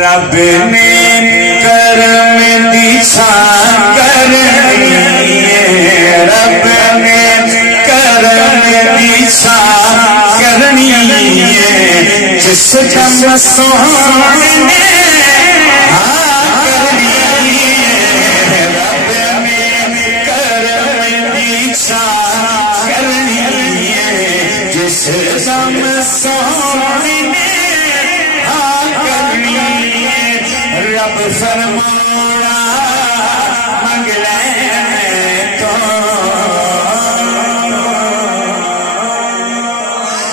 رب نے کرم دی شان کرنی ہے، رب نے کرم دی شان کرنی ہے، جس دم سونے کرنی ہے، رب نے کرم دی شان کرنی ہے، جس دم سونے رب فرمانا منگ لے تو،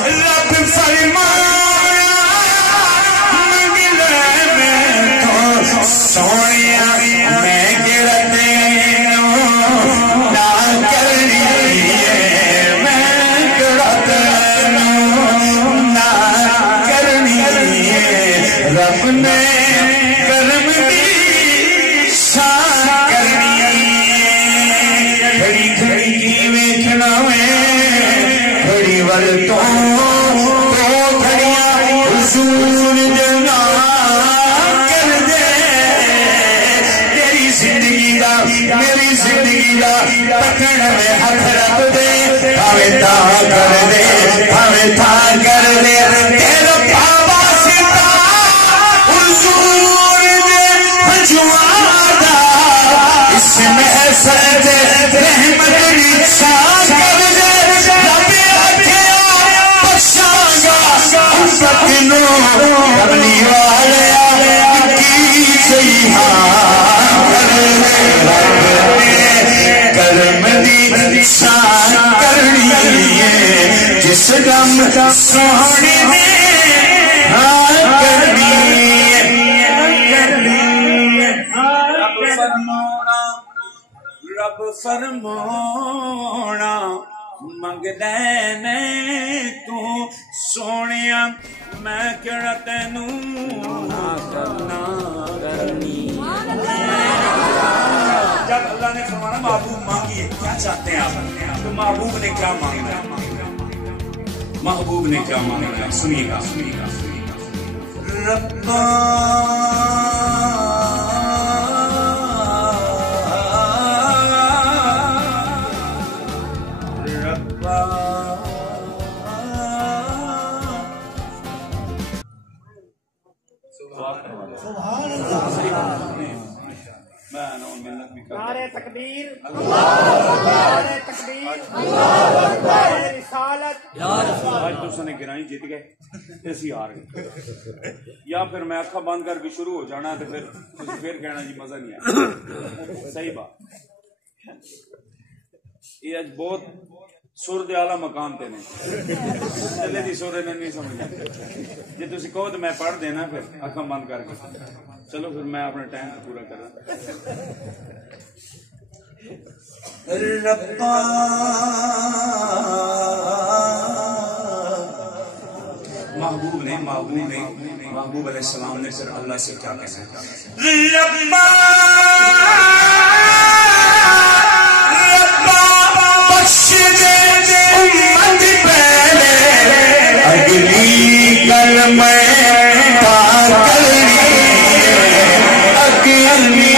رب فرمانا منگ لے تو، سویا میں گرتے نہ کرنی ہے، میں گرتے نہ کرنی ہے، رب نے میری زندگی دا پکڑ میں ہاتھ رکھ دے، ہمیں تا کر دے، ہمیں تا کر دے، تیرا بابا ستا حضور دے حجوادا، اس محسر دے رحمت نشان کر دے، رب آکھیا بخشاں گا امت نو، کملی والے کی جیہاں کر دے، کرم دی شان کرنی ہے، جس دم سونے میں کرنی ہے، رب فرمانا، رب فرمانا منگ لینے تو سونیا، میں کہڑا تینوں کرنا کرنی۔ جب اللہ نے فرمانا محبوب مانگیے کیا چاہتے ہیں آپ، تو محبوب نے کیا مانگنا ہے، محبوب نے کیا مانگنا ہے، سنیے گا، ربا نعرہ تکبیر، نعرہ تکبیر، نعرہ رسالت۔ آج تو سنے گرائیں جیت گئے، ایسی ہار گئے، یا پھر میں آنکھاں بند کر کے شروع ہو جانا تو پھر کہنا جی مزہ نہیں آیا، صحیح بات۔ یہ آج بہت سر دے اعلیٰ مقام تے نے، چلے دی سر نے نہیں سمجھا، جی تسی کہو تو میں پڑھ دینا پھر آنکھاں بند کر کے، چلو پھر میں اپنے ٹائم پورا کر رہا۔ ربا محبوب نے محبوب علیہ السلام نے پھر اللہ سے کیا کہنا ہے، ربا بخش دے امت پہلے، اگلی کل میں تا کرنی، اگلی